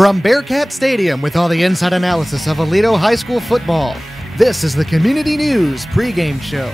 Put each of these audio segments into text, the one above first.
From Bearcat Stadium with all the inside analysis of Aledo High School football, this is the Community News Pregame Show.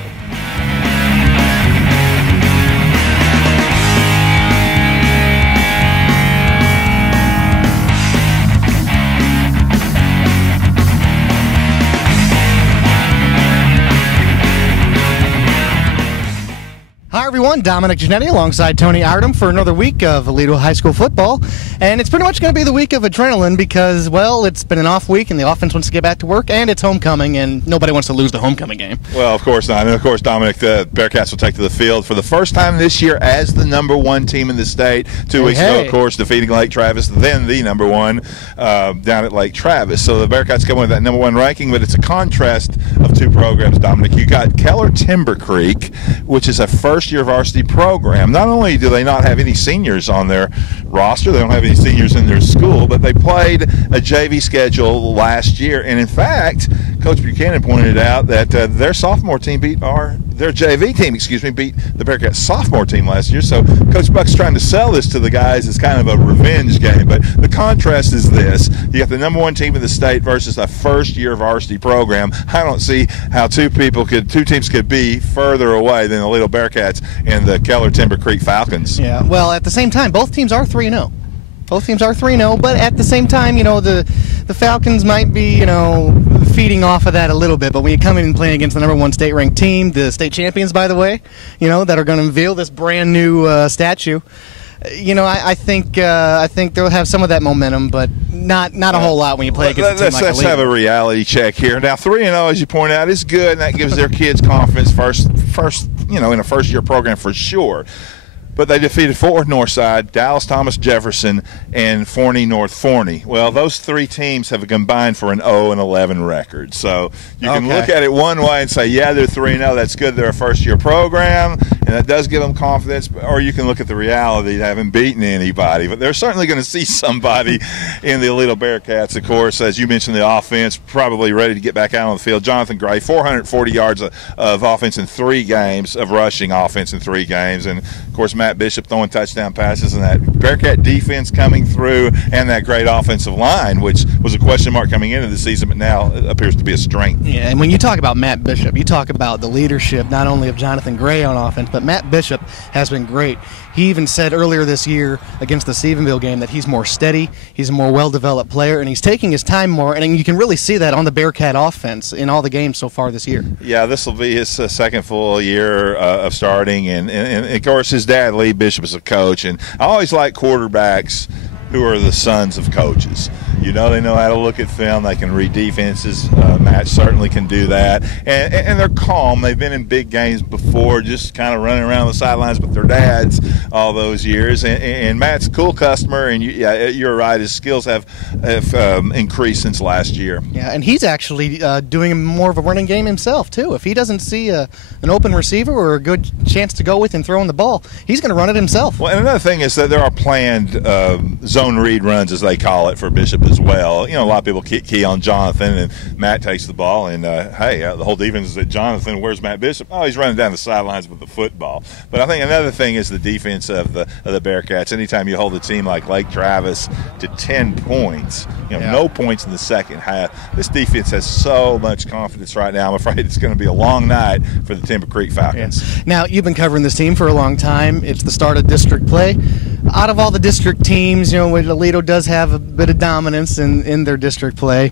Hi everyone, Dominic Giannetti alongside Tony Ardem for another week of Aledo High School football. And it's pretty much going to be the week of adrenaline because, well, it's been an off week and the offense wants to get back to work, and it's homecoming, and nobody wants to lose the homecoming game. Well, of course not. And, of course, Dominic, the Bearcats will take to the field for the first time this year as the number one team in the state. Two weeks ago, of course, defeating Lake Travis, then the number one down at Lake Travis. So the Bearcats come with that number one ranking, but it's a contrast of two programs, Dominic. You got Keller-Timber Creek, which is a first-year varsity program. Not only do they not have any seniors on their roster, they don't have any seniors in their school, but they played a JV schedule last year. And in fact, Coach Buchanan pointed out that their sophomore team beat their JV team, beat the Bearcats sophomore team last year. So Coach Buck's trying to sell this to the guys as kind of a revenge game. But the contrast is this. You got the number one team in the state versus a first-year varsity program. I don't see how two teams could be further away than the Aledo Bearcats and the Keller-Timber Creek Falcons. Yeah, well, at the same time, both teams are 3-0. Both teams are 3-0, but at the same time, the Falcons might be, feeding off of that a little bit. But when you come in and play against the number one state-ranked team, the state champions, by the way, that are going to unveil this brand new statue, I think they'll have some of that momentum, but not a whole lot when you play against a team like Let's have a reality check here. Now, 3-0, as you point out, is good, and that gives their kids confidence in a first-year program for sure. But they defeated Fort Worth Northside, Dallas Thomas Jefferson, and Forney North Forney. Well, those three teams have combined for an 0-11 record. So you can look at it one way and say, yeah, they're 3-0. That's good. They're a first-year program, and that does give them confidence. Or you can look at the reality. They haven't beaten anybody. But they're certainly going to see somebody in the Aledo Bearcats, of course. As you mentioned, the offense probably ready to get back out on the field. Jonathan Gray, 440 yards of offense in 3 games, of rushing offense in 3 games. And, of course, Matt Bishop throwing touchdown passes, and that Bearcat defense coming through, and that great offensive line, which was a question mark coming into the season, but now it appears to be a strength. Yeah, and when you talk about Matt Bishop, you talk about the leadership not only of Jonathan Gray on offense, but Matt Bishop has been great. He even said earlier this year against the Stephenville game that he's more steady, he's a more well-developed player, and he's taking his time more, and you can really see that on the Bearcat offense in all the games so far this year. Yeah, this will be his second full year of starting, and of course his dad, Lee Bishop, is a coach, and I always like quarterbacks who are the sons of coaches. They know how to look at film. They can read defenses. Matt certainly can do that. And they're calm. They've been in big games before, just kind of running around the sidelines with their dads all those years. And Matt's a cool customer, and you're right. His skills have increased since last year. Yeah, and he's actually doing more of a running game himself, too. If he doesn't see an open receiver or a good chance to go with and throwing the ball, he's going to run it himself. Well, and another thing is that there are planned zone read runs, as they call it, for Bishop as well. A lot of people key on Jonathan, and Matt takes the ball, and the whole defense is at Jonathan. Where's Matt Bishop? Oh, he's running down the sidelines with the football. But I think another thing is the defense of the Bearcats. Anytime you hold a team like Lake Travis to 10 points, no points in the second half, this defense has so much confidence right now. I'm afraid it's going to be a long night for the Timber Creek Falcons. Yeah. Now, you've been covering this team for a long time. It's the start of district play. Out of all the district teams, Aledo does have a bit of dominance in their district play.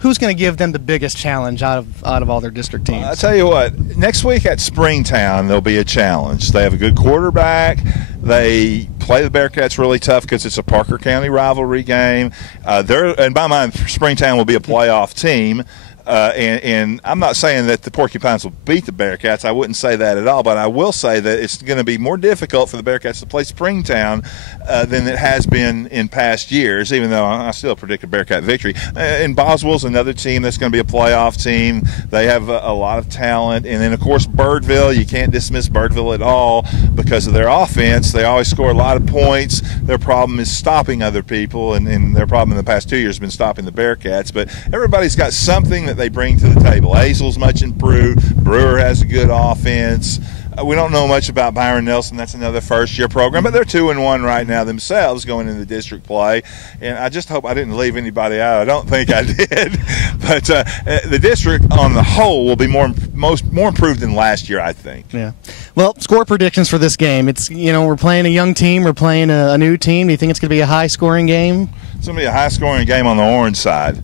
Who's going to give them the biggest challenge out of all their district teams? I'll tell you what, next week at Springtown, there'll be a challenge. They have a good quarterback. They play the Bearcats really tough because it's a Parker County rivalry game. In my mind, Springtown will be a playoff team. And I'm not saying that the Porcupines will beat the Bearcats. I wouldn't say that at all. But I will say that it's going to be more difficult for the Bearcats to play Springtown than it has been in past years, even though I still predict a Bearcat victory. And Boswell's another team that's going to be a playoff team. They have a lot of talent. And then, of course, Birdville. You can't dismiss Birdville at all because of their offense. They always score a lot of points. Their problem is stopping other people, and their problem in the past 2 years has been stopping the Bearcats. But everybody's got something that they bring to the table. Hazel's much improved. Brewer has a good offense. We don't know much about Byron Nelson. That's another first-year program, but they're 2-1 right now themselves going into district play. And I just hope I didn't leave anybody out. I don't think I did. But the district on the whole will be more improved than last year, I think. Yeah. Well, score predictions for this game. It's, we're playing a young team. We're playing a new team. Do you think it's going to be a high-scoring game? It's going to be a high-scoring game on the orange side.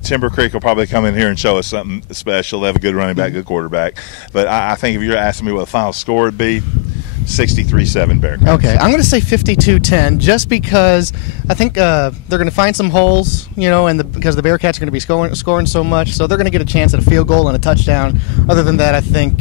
Timber Creek will probably come in here and show us something special. They have a good running back, good quarterback. But I think if you're asking me what the final score would be, 63-7 Bearcats. Okay, I'm going to say 52-10 just because I think they're going to find some holes, and because the Bearcats are going to be scoring so much, so they're going to get a chance at a field goal and a touchdown. Other than that, I think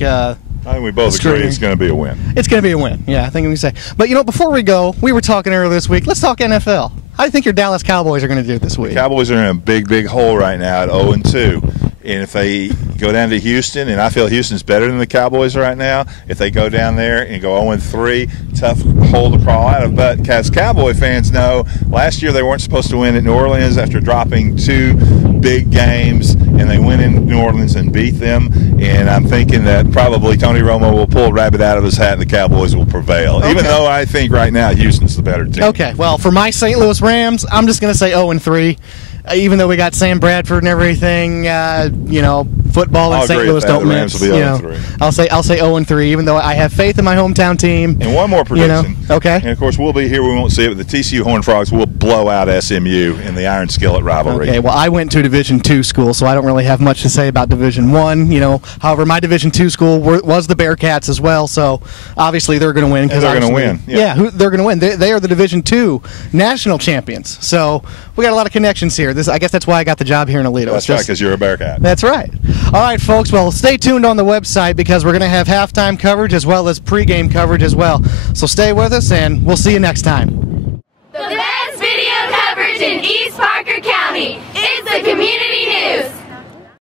we both agree it's going to be a win. It's going to be a win, yeah, I think we can say. But, before we go, we were talking earlier this week. Let's talk NFL. How do you think your Dallas Cowboys are going to do this week? The Cowboys are in a big, big hole right now at 0-2. And if they go down to Houston, and I feel Houston's better than the Cowboys right now, if they go down there and go 0-3, tough hole to crawl out of. But as Cowboy fans know, last year they weren't supposed to win at New Orleans after dropping 2 big games, and they went in New Orleans and beat them. And I'm thinking that probably Tony Romo will pull a rabbit out of his hat and the Cowboys will prevail, even though I think right now Houston's the better team. Okay, well, for my St. Louis Rams, I'm just going to say 0-3. Even though we got Sam Bradford and everything, football in St. Louis don't mix. I'll say 0-3, even though I have faith in my hometown team. And one more prediction. Okay. And of course, we'll be here. We won't see it, but the TCU Horned Frogs will blow out SMU in the Iron Skillet rivalry. Okay. Well, I went to a Division II school, so I don't really have much to say about Division I. However, my Division II school was the Bearcats as well, so obviously they're going to win. They're going to win. Yeah, they're going to win. They are the Division II national champions. So we got a lot of connections here. I guess that's why I got the job here in Aledo. That's right, because you're a Bearcat. That's right. All right, folks. Well, stay tuned on the website because we're going to have halftime coverage as well as pregame coverage as well. So stay with us, and we'll see you next time. The best video coverage in East Parker County. It's the Community